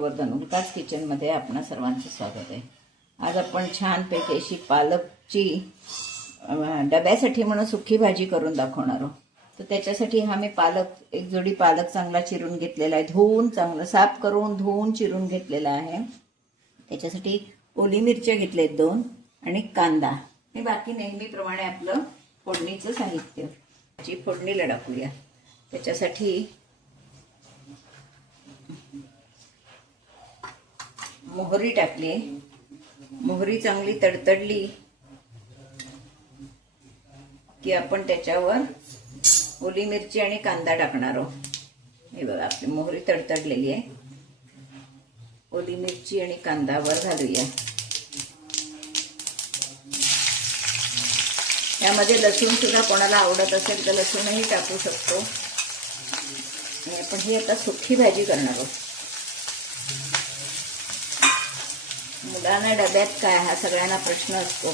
हर्षवर्धन उल्कास किचनमध्ये आपणा सर्वांचं स्वागत आहे। आज आपण छानपैकी अशी पालकची डब्यासाठी म्हणून सुकी भाजी करून दाखवणार आहोत। तर त्याच्यासाठी हा मी पालक एक जोडी पालक चांगला चिरून घेतलेला आहे, धुवून चांगलं साफ करून धुवून चिरून घेतलेला आहे। त्याच्यासाठी ओली मिरच्या घेतलेत 2 आणि कांदा। हे बाकी नेहमीप्रमाणे आपलं फोडणीचं साहित्य जी फोडणीला टाकूया। त्याच्यासाठी मोहरी टाकली, मोहरी चांगली तडतडली की आपण त्याच्यावर ओली मिरची आणि कांदा टाकणार आहोत। हे बघा आपली मोहरी तडतडलेली आहे, ओली मिरची आणि कांदा वर घालूया। यामध्ये लसूण सुद्धा कोणाला आवडत असेल तर लसूणही टाकू शकतो। आणि आपण ही आता सुकी भाजी करणार आहोत। मुलांना डब्यात काय हा सगळ्यांना प्रश्न असतो।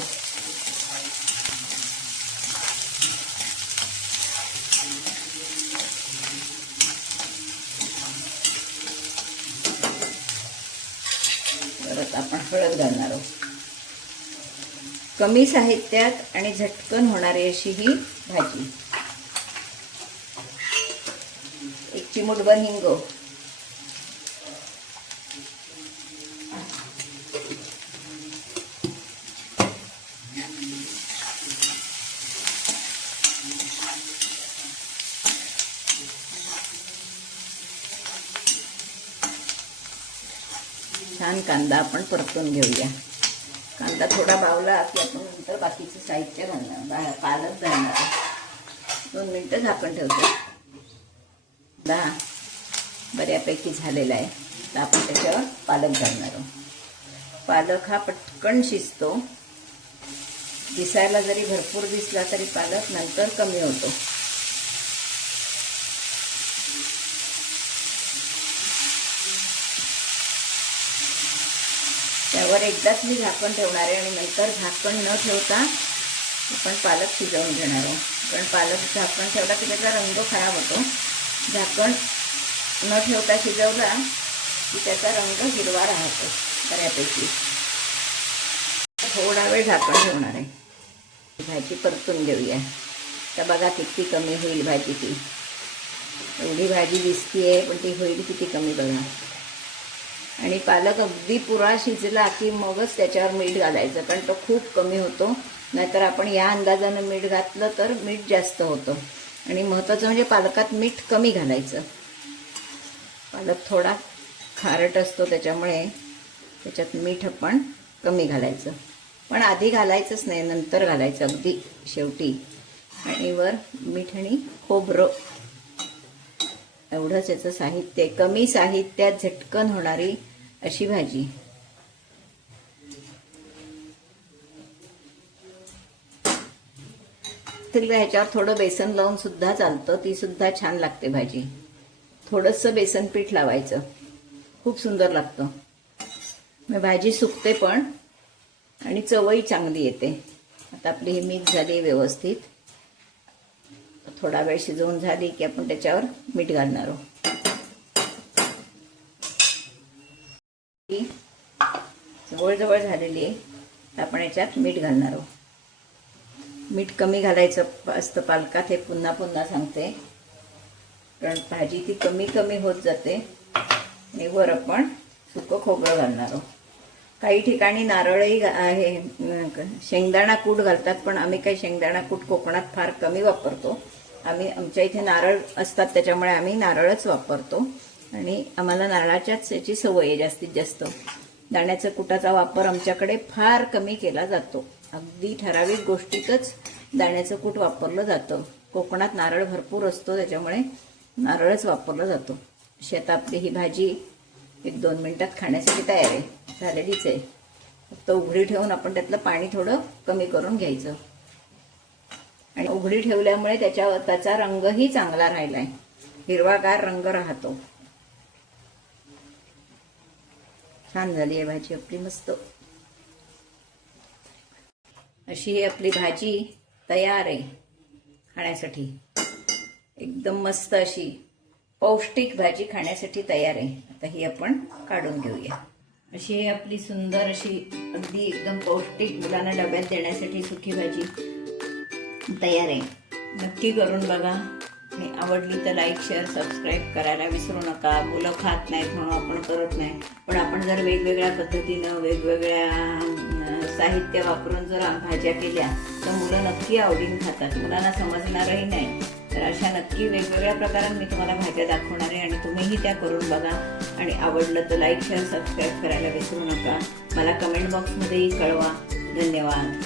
परत आपण हळद घालणार आहोत। कमी साहित्यात आणि झटकन होणारी अशी ही भाजी। एक चिमूटभर हिंग, छान कांदा आपण परतून घेऊया। कांदा थोडा बावला की आपण नंतर बाकीचं साहित्य घालणार, पालक घालणार। 2 मिनिटं झाकण ठेवतो। बऱ्यापैकी झालेला आहे, तर आपण त्याच्यावर पालक घालणार आहोत। पालक हा पटकन शिजतो, दिसायला जरी भरपूर दिसला तरी पालक नंतर कमी होतो। त्यावर एकदाच मी झाकण ठेवणार आहे आणि नंतर झाकण न ठेवता आपण पालक शिजवून घेणार आहोत। कारण पालक झाकण ठेवला की त्याचा रंग खराब होतो। झाकण न ठेवता शिजवला की त्याचा रंग हिरवा राहतो बऱ्यापैकी। थोडा वेळ झाकण ठेवणार आहे, भाजी परतून घेऊया। तर बघा किती कमी होईल भाजी ती। एवढी भाजी दिसतीये पण ती होईल किती कमी बघा। आणि पालक अगदी पुरा शिजला की मगच त्याच्यावर मीठ घालायचं, कारण तो खूप कमी होतो। नाहीतर आपण या अंदाजानं मीठ घातलं तर मीठ जास्त होतं। आणि महत्त्वाचं म्हणजे पालकात मीठ कमी घालायचं। पालक थोडा खारट असतो त्याच्यामुळे त्याच्यात मीठ आपण कमी घालायचं, पण आधी घालायचंच नाही, नंतर घालायचं अगदी शेवटी। आणि वर मीठ आणि खोबरं एवढंच याचं साहित्य। कमी साहित्यात झटकन होणारी अशी भाजी। ह्याच्यावर थोडं बेसन लावून सुद्धा चालतं, ती सुद्धा छान लागते भाजी। थोडंसं बेसन पीठ लावायचं, खूप सुंदर लागतं। मग भाजी सुकते पण आणि चवही चांगली येते। आता आपली ही मिक्स झाली व्यवस्थित। थोडा वेळ शिजवून झाली की आपण त्याच्यावर मीठ घालणार आहोत। जवळजवळ झालेली आहे, तर आपण याच्यात मीठ घालणार आहोत। मीठ कमी घालायचं असतं पालकात, हे पुन्हा पुन्हा सांगते, कारण भाजी ती कमी कमी होत जाते। आणि वर आपण सुकं खोबरं घालणार आहोत। काही ठिकाणी नारळही आहे, शेंगदाणा कूट घालतात, पण आम्ही काही शेंगदाणा कूट कोकणात फार कमी वापरतो। आमच्या इथे नारळ असतात त्याच्यामुळे आम्ही नारळच वापरतो। आणि आम्हाला नारळाच्याच याची सवय आहे जास्तीत जास्त। दाण्याच्या कुटाचा वापर आमच्याकडे फार कमी केला जातो। अगदी ठराविक गोष्टीतच दाण्याचं कूट वापरलं जातं। कोकणात नारळ भरपूर असतो त्याच्यामुळे नारळच वापरलं जातो। अशी आता आपली ही भाजी 1-2 मिनिटात खाण्यासाठी तयार आहे, झालेलीच आहे। फक्त उघडी ठेवून आपण त्यातलं पाणी थोडं कमी करून घ्यायचं। आणि उघडी ठेवल्यामुळे त्याचा रंगही चांगला राहिलाय, हिरवागार रंग राहतो। छान झाली आहे भाजी आपली, मस्त अशी ही आपली भाजी तयार आहे खाण्यासाठी। एकदम मस्त अशी पौष्टिक भाजी खाण्यासाठी तयार आहे. आता ही आपण काढून घेऊया. अशी आपली सुंदर अशी अगदी एकदम पौष्टिक मुलांना डब्यात देण्यासाठी सुकी भाजी तयार आहे. नक्की करून बघा. आणि आवडली तर लाईक शेअर सबस्क्राईब करायला विसरू नका. मुलं खात नाहीत म्हणून आपण करत नाही, पण आपण जर वेगवेगळ्या पद्धतीनं वेगवेगळ्या साहित्य वापरून जर भाज्या केल्या तर मुलं नक्की आवडीने खातात. मुलांना समजणारही नाही. तर अशा नक्की वेगवेगळ्या प्रकारात मी तुम्हाला भाज्या दाखवणार आहे आणि तुम्हीही त्या करून बघा. आणि आवडलं तर लाईक शेअर सबस्क्राईब करायला विसरू नका. मला कमेंट बॉक्समध्येही कळवा. धन्यवाद.